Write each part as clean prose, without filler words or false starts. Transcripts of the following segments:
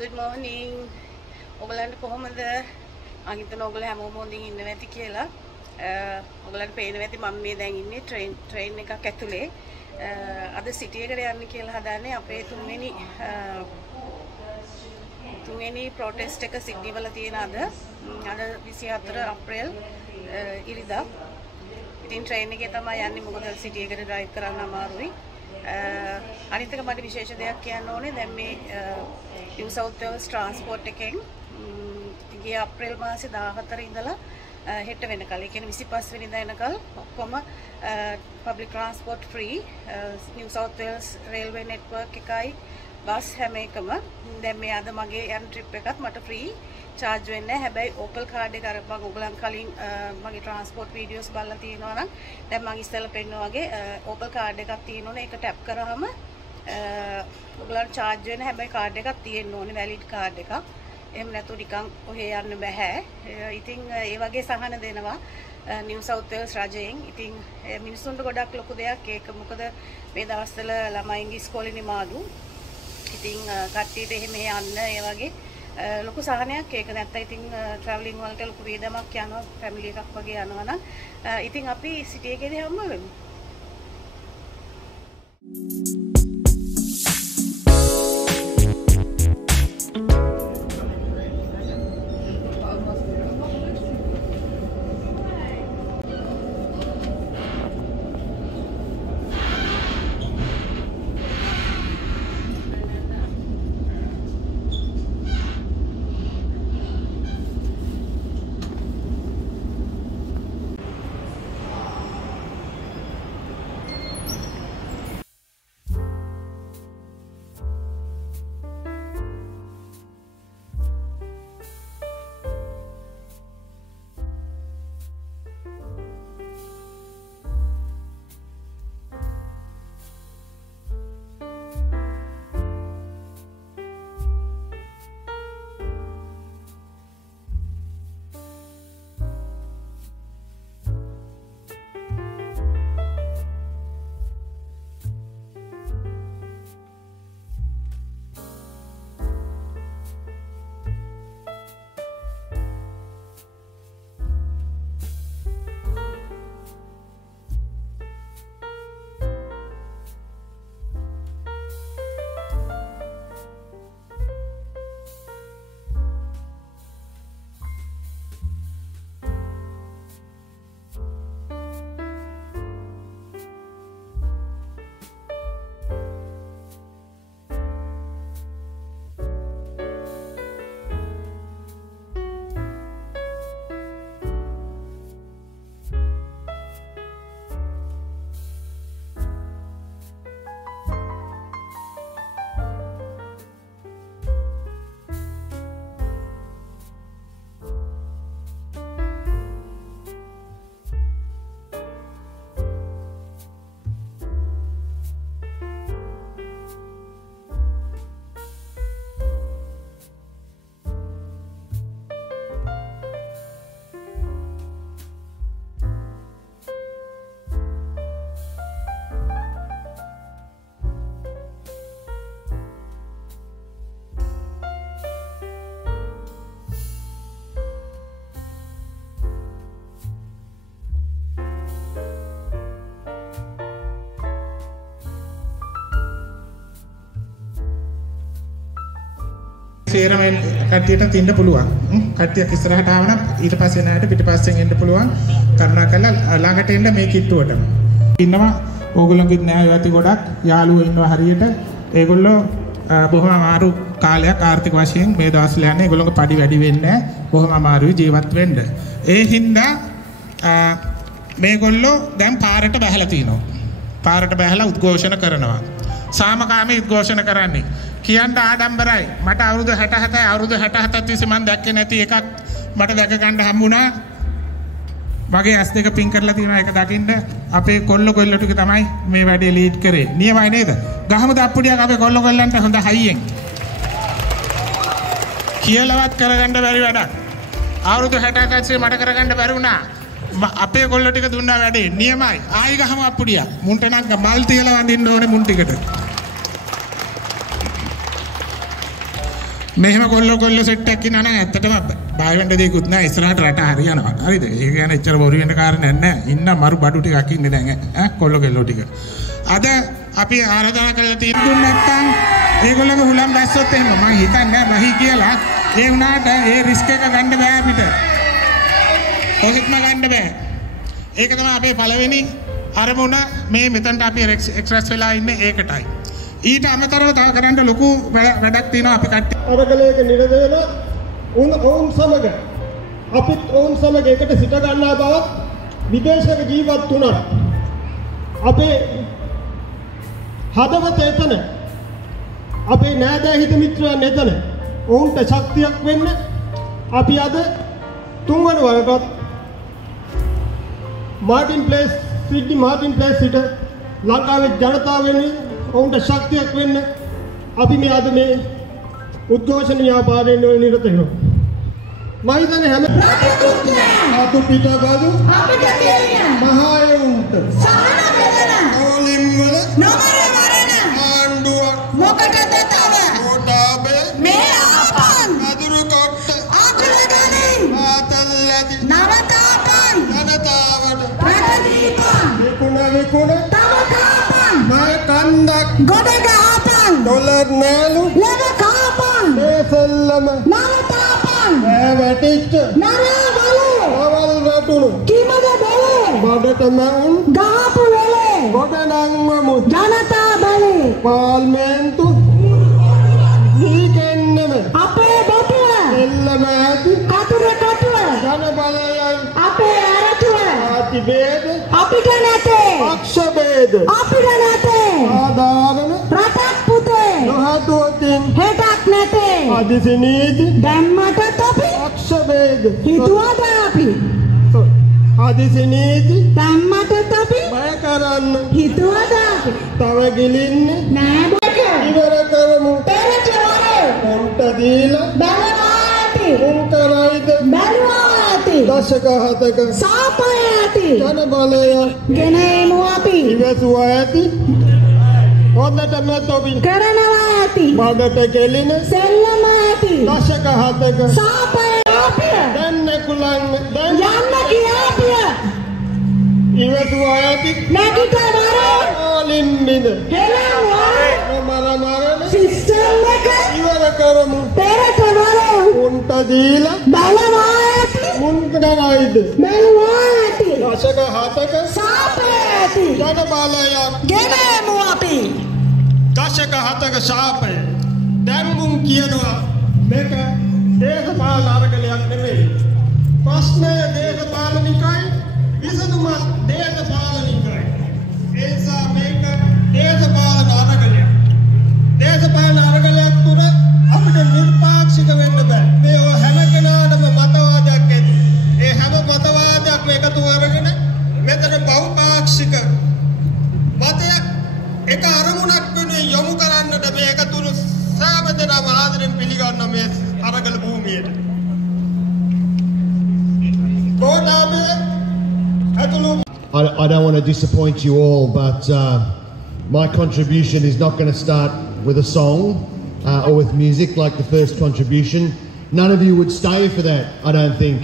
Good morning. ඔයගලන්ට කොහොමද? මම හිතනවා ඔයගල හැමෝම හොඳින් ඉන්නවා ඇති කියලා. ඔයගලන්ට පේනවා ඇති මම මේ දැන් ඉන්නේ ට්‍රේන් එකක් ඇතුලේ. අද සිටි එකට යන්න කියලා හදාන්නේ අපේ තුන්වෙනි ප්‍රොටෙස්ට් එක සිඩ්නි වල තියෙන අද 24 අප්‍රේල් ඉරිදා. ඉතින් ට්‍රේන් එකේ තමයි යන්නේ මොකද සිටි එකට ඩ්‍රයිව් කරන්න අමාරුයි. අනිත් එක මට විශේෂ දෙයක් කියන්න ඕනේ දැන් මේ New South Wales transport එකෙන් ගිය අප්‍රේල් මාසේ 14 ඉඳලා හෙට වෙනකල් ඒ කියන්නේ 25 වෙනිදා එනකල් ඔක්කොම public transport free New South Wales railway network එකයි බස් හැම එකම දැන් මේ අද මගේ යන ට්‍රිප් එකත් මට free charge වෙන්නේ නැහැ. හැබැයි Opal card එක අර මම ඔයගලන් කලින් මගේ transport videos බලලා තියෙනවා නම් දැන් මම ඉස්සෙල්ලා පෙන්නුවා වගේ Opal card එකක් තියෙනෝනේ ඒක tap කරාම ඔයගලන් charge වෙන හැබැයි card එකක් තියෙන්න ඕනේ valid card එකක්. එහෙම නැතු නිකන් ඔහෙ යන්න බෑ. ඉතින් ඒ වගේ සහන දෙනවා New South Wales රජයෙන්. ඉතින් මිනිස්සුන්ට ගොඩක් ලොකු දෙයක් ඒක මොකද මේ දවස්වල ළමයින්ගේ ඉස්කෝලේ නිමාඩු. ඉතින් කට්ටියට එහෙම යන්න ඒ වගේ ලොකු සහනයක් ඒක නැත්නම් ඉතින් ට්‍රැවලින් වලට ලොකු වේදමක් යනවා ෆැමිලි එකක් වගේ යනවා නම් ඉතින් අපි සිටි එකේදී හම්බ වෙමු. සේරම කට්ටියට තින්න පුළුවන්. කට්ටියක් ඉස්සරහට ආවනම් ඊට පස්සේ නෑට පිටිපස්සෙන් එන්න පුළුවන්. කරුණාකරලා ළඟට එන්න මේ කිට්ටුවටම. ඉන්නවා ඕගොල්ලෝගෙත් නෑ යති ගොඩක් යාළුවෝ ඉන්නවා හරියට. ඒගොල්ලෝ බොහොම අමාරු කාලයක් ආර්ථික වශයෙන් මේ දවස්වල යන්නේ. ඒගොල්ලෝගේ පඩි වැඩි වෙන්නේ නෑ. බොහොම අමාරුයි ජීවත් වෙන්න. ඒ හින්දා මේගොල්ලෝ දැන් පාරට බහැලා තිනවා. පාරට බහැලා උද්ඝෝෂණ කරනවා. සාමකාමී උද්ඝෝෂණ කරන්නේ. කියන්න ආඩම්බරයි මට අවුරුදු 67යි අවුරුදු 67ත් තිස්සේ මම දැක්කේ නැති එකක් මට දැක ගන්න හම්බුණා මගේ ඇස් දෙක පින් කරලා තියෙනවා ඒක දකින්න අපේ කොල්ලෝ ටික තමයි මේ වැඩේ ලීඩ් කරේ නියමයි නේද ගහමු දප්පුඩියක් අපේ කොල්ලොල්ලන්ට හොඳ හයියෙන් කියලාවත් කරගන්න බැරි වැඩක් අවුරුදු 67ත් තිස්සේ මට කරගන්න බැරි වුණා අපේ කොල්ලෝ ටික දුන්නා වැඩේ නියමයි ආයි ගහමු අප්පුඩියක් මුන්ට නම් මල් තියලා වඳින්න ඕනේ මුන් ටිකට මෙහෙම කොල්ල සෙට් එකක් ඉන්නා නම් ඇත්තටම බය වෙන්න දෙයක්වත් නැහැ. ඉස්සරහට රට හරියනවා. හරිද? ඒක ගැන එච්චර බොරු වෙන්න කාරණයක් නැහැ. ඉන්න මරු බඩු ටිකක් ඉන්නේ දැන් ඈ කොල්ල ටික. අද අපි ආරාධනා කරලා තියෙන්නේ නැත්තම් ඒගොල්ලෝගේ හුලම් බැස්සොත් එහෙම මම හිතන්නේ බහි කියලා. ඒ වුණාට ඒ රිස්ක් එක ගන්න බෑ අපිට. කොහෙත්ම ගන්න බෑ. ඒක තමයි අපේ පළවෙනි අරමුණ. මේ මෙතනට අපි එක්ස්ප්‍රස් වෙලා ඉන්නේ ඒකටයි. ඊට අමතරව තව කරන්න ලොකු වැඩක් තියෙනවා අපි කට්ටිය. අරගලයක නිරත වෙන ඔවුන් සමග අපිත් ඔවුන් සමග එකට සිට ගන්නා බවත් විදේශයක ජීවත් වුණා. අපේ හදවත එතන. අපේ නෑදෑ හිත මිත්‍රයන් එතන. ඔවුන්ට ශක්තියක් වෙන්න අපි අද තුන්වන වරටත් සිඩ්නි මාටින් ප්ලේස් සිට ලංකාවේ ජනතාව වෙනුවෙන් ඔවුන්ට ශක්තියක් වෙන්න අපි මේ අද මේ උද්ඝෝෂණ ව්‍යාපාරයෙන් නිරත වෙනවා. මම හිතන්නේ හැම අතු පිටබදු අපිට තියෙන මහායුන්ට සාන බෙදන ඕලිම් වල නමර මරණ ආණ්ඩුවක් මොකටද තව ඕටාබේ මේ ආපන් අදුරු කොට අකුල ගනින් ආතල් ඇති නවතාපන් ජනතාවට ප්‍රතිදීපන් විකුණ තව කාපන් මය කන්දක් ගොඩ ගහපන් ඩොලර් නෑලු ලෙඩ කාපන් මේ සෙල්ලම නවතාපන් වැටිච්ච නරවලු අවල් රටුණු කිමද බැලේ බඩට මවුන් ගහපු වෙලේ ගොඩ නංවමු ජනතා බලේ පාර්ලිමේන්තු නීකෙන්නම අපේ බොටුව එල්ලම ඇති කතුර කටුව ජන බලයයි අපේ අරටුව ආති බේද අපිට නැතේ පක්ෂ බේද අපිට නැතේ ආදාරණ රටක් පුතේ නොහතුවතින් හෙටක් නැතේ අදිසි නීති දැම්මට තොපි පක්ෂ බේද හිතුවද අපි අදිසි නීති දැම්මට තොපි බය කරන්න හිතුවද අපි තව ගිලින්නේ නෑ බක ඉවර කරමු පෙරට වරේ උන්ට දීලා බැලවා ඇති උන් කරයිද බැලවා ඇති දශක හතක සාපය ඇති ජන බලය ගෙනෙමු අපි ඉවසුවා ඇති හොඳට මෙතොපි කරනවා ඇති බඩට කෙලින සෙල්ලම ඇති දශක හතක සාපය අපිය දැන් කුලන් දැන් යන්න කියාපිය ඉවසුවා ඇති නැගිට වරේ ඕලින් බිඳ හෙලන් වරේ මරණ සිස්ටම් එක ඉවර කරමු පෙරට වරේ උන්ට දීලා බලවා ඇති මුන් කරයිද බැලුවා ඇති දශක හතක සාපය ඇති ජන බලයක් ගෙනෙමු අපි දශක හතක ශාපය දැන් මුන් කියනවා මේක දේශපාලන අරගලයක් නෙමෙයි. ප්‍රශ්නය දේශපාලනිකයි විසඳුමත් දේශපාලනිකයි. ඒ නිසා මේක දේශපාලන අරගලයක්. දේශපාලන අරගලයක් තුර අපිට නිර්පාක්ෂික වෙන්න බෑ. මේ හැම කෙනාටම මතවාදයක් ඇති. ඒ හැම මතවාදයක්ම එකතු කරගෙන මෙතන බහුපාක්ෂික මතයක් එක අරමුණක් වෙනුවෙන් යොමු කරන්නට මේක තුන සෑම දෙනාම ආදරෙන් පිළිගන්න මේ අරගල භූමියට. I don't want to disappoint you all, but my contribution is not going to start with a song or with music like the first contribution. None of you would stay for that, I don't think.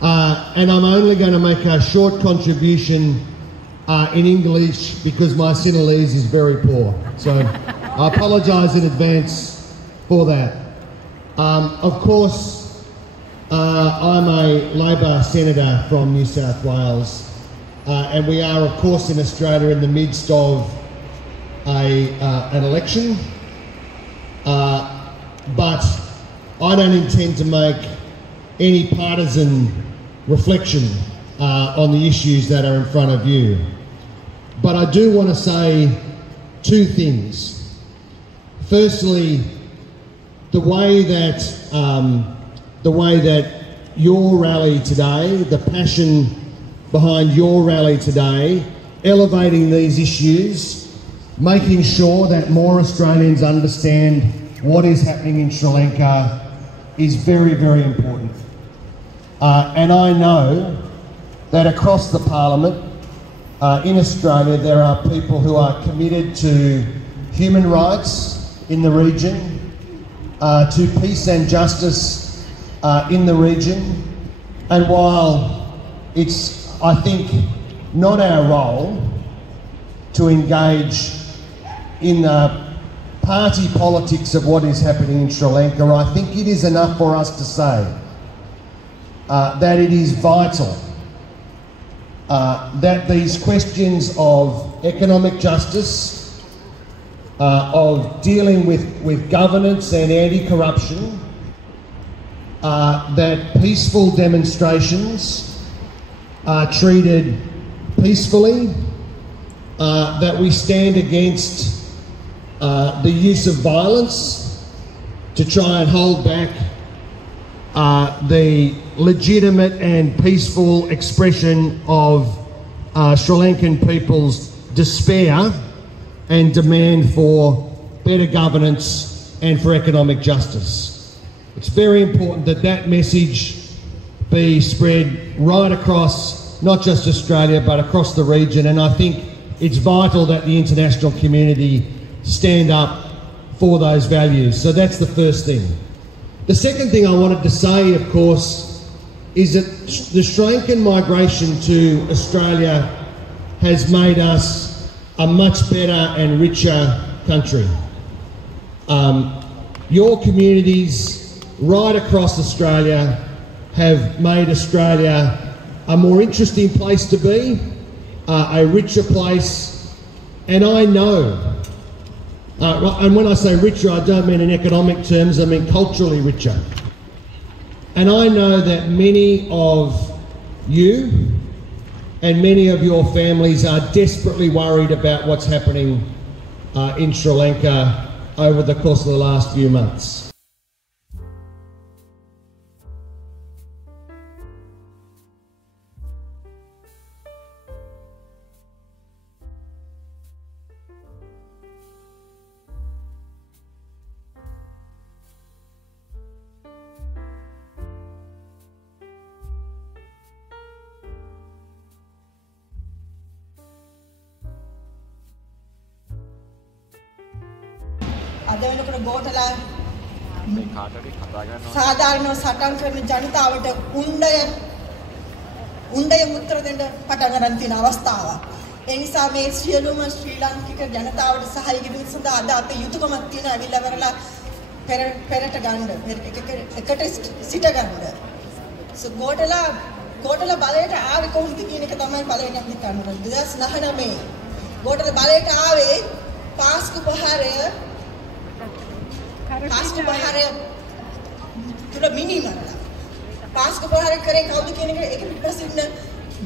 And I'm only going to make a short contribution in English because my Sinhalese is very poor. So I apologise in advance for that. Of course, I'm a Labor Senator from New South Wales, and we are, of course, in Australia in the midst of an election. But I don't intend to make any partisan reflection on the issues that are in front of you. But I do want to say two things. Firstly, the way that your rally today, the passion behind your rally today, elevating these issues, making sure that more Australians understand what is happening in Sri Lanka is very, very important. And I know that across the Parliament in Australia there are people who are committed to human rights in the region, to peace and justice in the region. And while it's, I think, not our role to engage in party politics of what is happening in Sri Lanka, I think it is enough for us to say that it is vital that these questions of economic justice, of dealing with governance and anti-corruption, that peaceful demonstrations are treated peacefully, that we stand against the use of violence to try and hold back the legitimate and peaceful expression of Sri Lankan people's despair and demand for better governance and for economic justice. It's very important that that message be spread right across not just Australia but across the region, and I think it's vital that the international community stand up for those values. So that's the first thing. The second thing I wanted to say, of course, is that the Sri Lankan migration to Australia has made us a much better and richer country. Your communities right across Australia have made Australia a more interesting place to be, a richer place, and I know, and when I say richer, I don't mean in economic terms, I mean culturally richer. And I know that many of you and many of your families are desperately worried about what's happening in Sri Lanka over the course of the last few months. අද වෙනකොට ගෝඨලා සාධාරණව සටන් කරන ජනතාවට උණ්ඩය උත්තර දෙන්න පටන් ගන්න තියෙන අවස්ථාවක්. ඒ නිසා මේ සියලුම ශ්‍රී ලාංකික ජනතාවට සහාය කිරීම සඳහා අද අපේ යුතුයකමක් තියෙන අවිල්ල වරලා පෙරට ගන්න එකට සිට ගන්න. සෝ ගෝඨලා බලයට ආවේ කොහොමද කියන එක තමයි පළවෙනි අපි කරන්නේ. 2019 ගෝඨලා බලයට ආවේ පාස්කු පහරය තුල මිනිමරලා පාස්කු පහරය කරේ කවුද කියන එක ඒක පිටපසින්න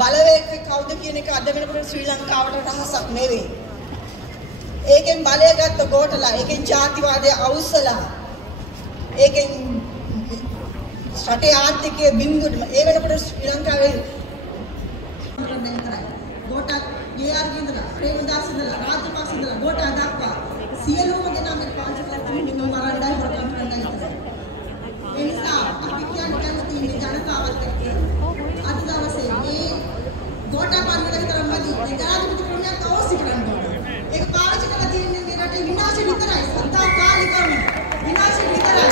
බලවේග කවුද කියන එක අද වෙනකොට ශ්‍රී ලංකාවට රහසක් නෙවෙයි. ඒකෙන් බලය ගත්ත ගෝඨලා, ඒකෙන් ජාතිවාදය අවුස්සලා, ඒකෙන් රටේ ආර්ථිකයේ බිඳුවට ඒ වෙනකොට ශ්‍රී ලංකාවේ ගෝඨා යාර්ගේ ඉඳලා ප්‍රේමදාස ඉඳලා රාජපක්ෂ ඉඳලා ගෝඨා දක්වා සියලුම දෙනා මේ පාසලට තුමින් මරණ්ඩයි ප්‍රකම් කරන්නයි ඉතින්. ඒ නිසා අපි කියන්නේ මේ ජනතාවත් එක්ක අද දවසේ මේ ගෝඨා පාර්ලිමේන්තුවේ තරම්මදී ජනාධිපති ක්‍රමයක් අවශ්‍ය කරන්න ඕනේ. ඒක පාවිච්චි කරලා තියෙන්නේ මේ රටේ විනාශය විතරයි. සදාකාලිකවම විනාශය විතරයි.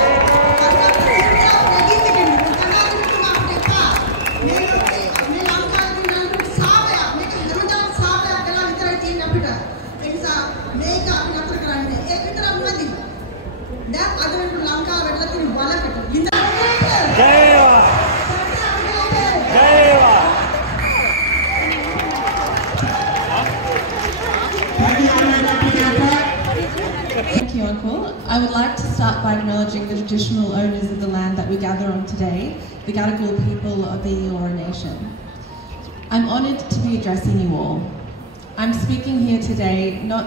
I would like to start by acknowledging the traditional owners of the land that we gather on today, the Gadigal people of the Eora Nation. I'm honoured to be addressing you all. I'm speaking here today not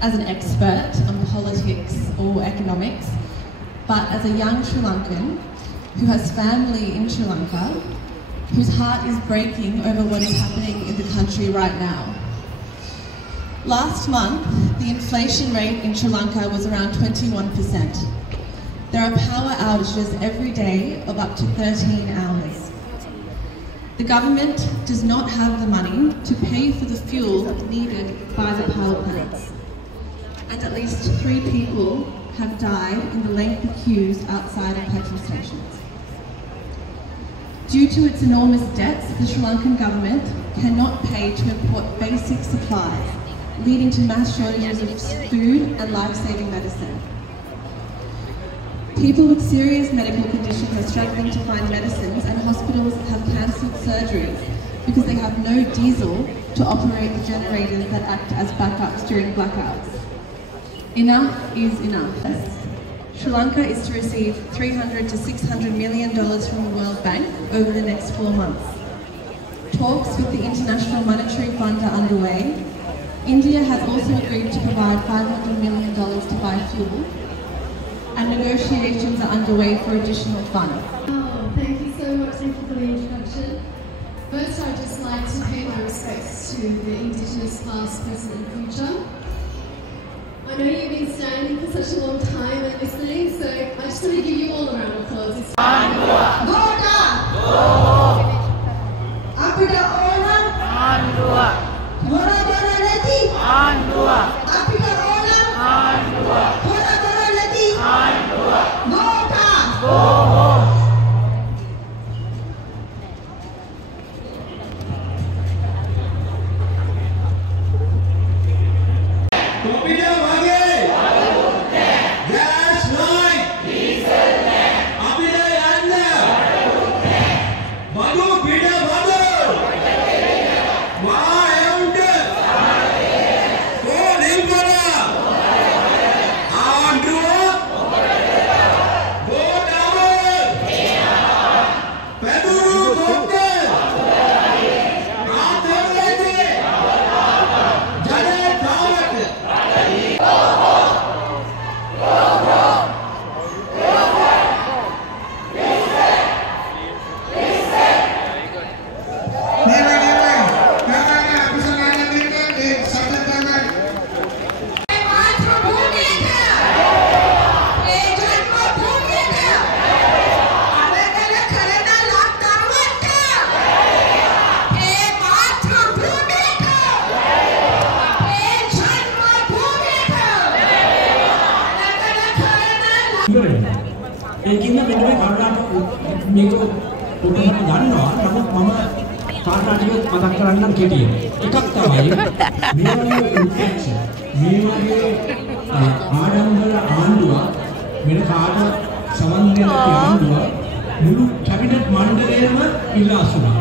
as an expert on politics or economics, but as a young Sri Lankan who has family in Sri Lanka, whose heart is breaking over what is happening in the country right now. Last month, the inflation rate in Sri Lanka was around 21%. There are power outages every day of up to 13 hours. The government does not have the money to pay for the fuel needed by the power plants. And at least 3 people have died in the lengthy queues outside of petrol stations. Due to its enormous debts, the Sri Lankan government cannot pay to import basic supplies, leading to mass shortages of food and life-saving medicine. People with serious medical conditions are struggling to find medicines, and hospitals have cancelled surgeries because they have no diesel to operate the generators that act as backups during blackouts. Enough is enough. Sri Lanka is to receive $300 to $600 million from the World Bank over the next 4 months. Talks with the International Monetary Fund are underway. India has also agreed to provide $500 million to buy fuel, and negotiations are underway for additional funds. Oh, thank you so much for the introduction. First, I'd just like to pay my respects to the Indigenous past, present and future. I know you've been standing for such a long time and listening, so I just want to give you all a round of applause. ඒකින්ද මෙන්න මේ කාරණාට මේක පොතකට ගන්නවා. නමුත් මම කාරණා ටික මතක් කරන්නම් කෙටියෙන්. එකක් තමයි මේ වගේ ඉන්ෆෙක්ෂන් මේ වගේ ආඩම්බර ආණ්ඩුව වෙන කාට සමන් දෙන ආණ්ඩුව මුළු කැබිනට් මණ්ඩලයම ඉල්ලාසුණා.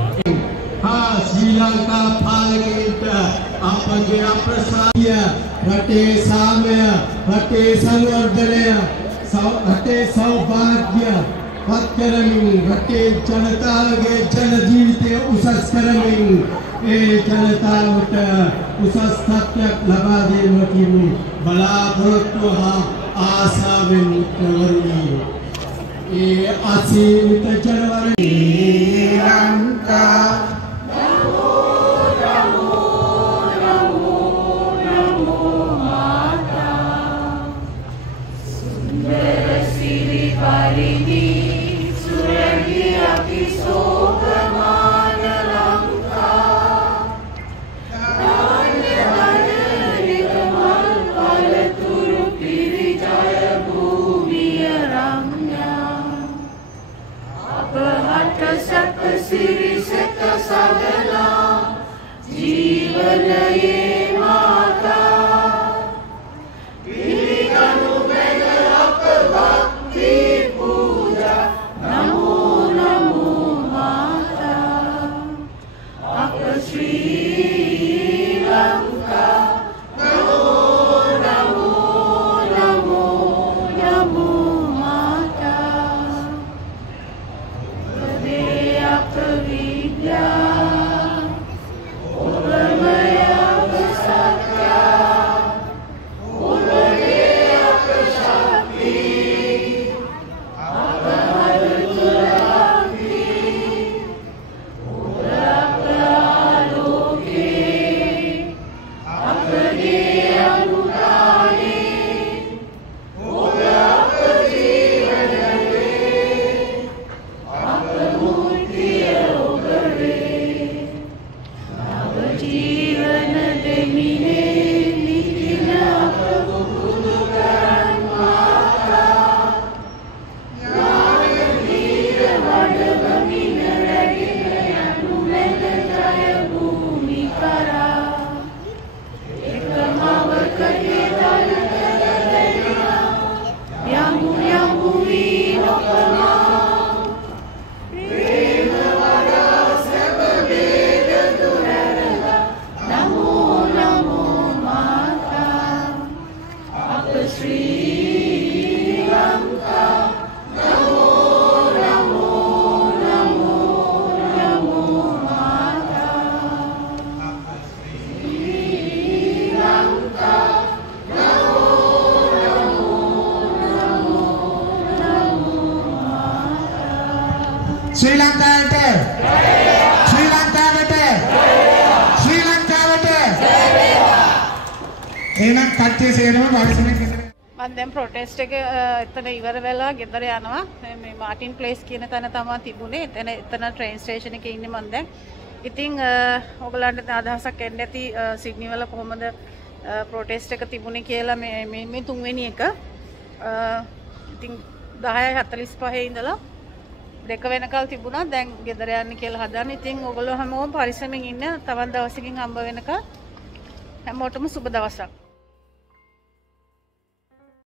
ශ්‍රී ලංකා පාලකයන්ට අපගේ අප්‍රසාදිය රටේ සාමය රටේ සංවර්ධනය රටේ සෞභාග්‍ය පත් කරමින් රටේ ජනතාවගේ ජන ජීවිතය උසස් කරමින් ඒ ජනතාවට උසස් තත්ත්වයක් ලබා දීමට බලාපොරොත්තු හා ආසාවෙන් ප්‍රවරුණි. ඒ අසීමිත ජනවරේ ලංකා Puri කට්ටිය සේරම පරිස්සමෙන් ගෙදර. මම දැන් ප්‍රොටෙස්ට් එක එතන ඉවර වෙලා ගෙදර යනවා. මේ මාටින් ප්ලේස් කියන තැන තමයි තිබුණේ. එතන ට්‍රේන් ස්ටේෂන් එකේ ඉන්නේ මම දැන්. ඉතින් ඔයගලන්ට අදහසක් එන්න ඇති සිඩ්නි වල කොහොමද ප්‍රොටෙස්ට් එක තිබුණේ කියලා මේ තුන්වෙනි එක. ඉතින් 10:45 ඉඳලා 2 වෙනකල් තිබුණා. දැන් ගෙදර යන්න කියලා හදන්නේ. ඉතින් ඔයගොල්ලෝ හැමෝම පරිස්සමෙන් ඉන්න. තවත් දවසකින් හම්බ වෙනකල් හැමෝටම සුබ දවසක්.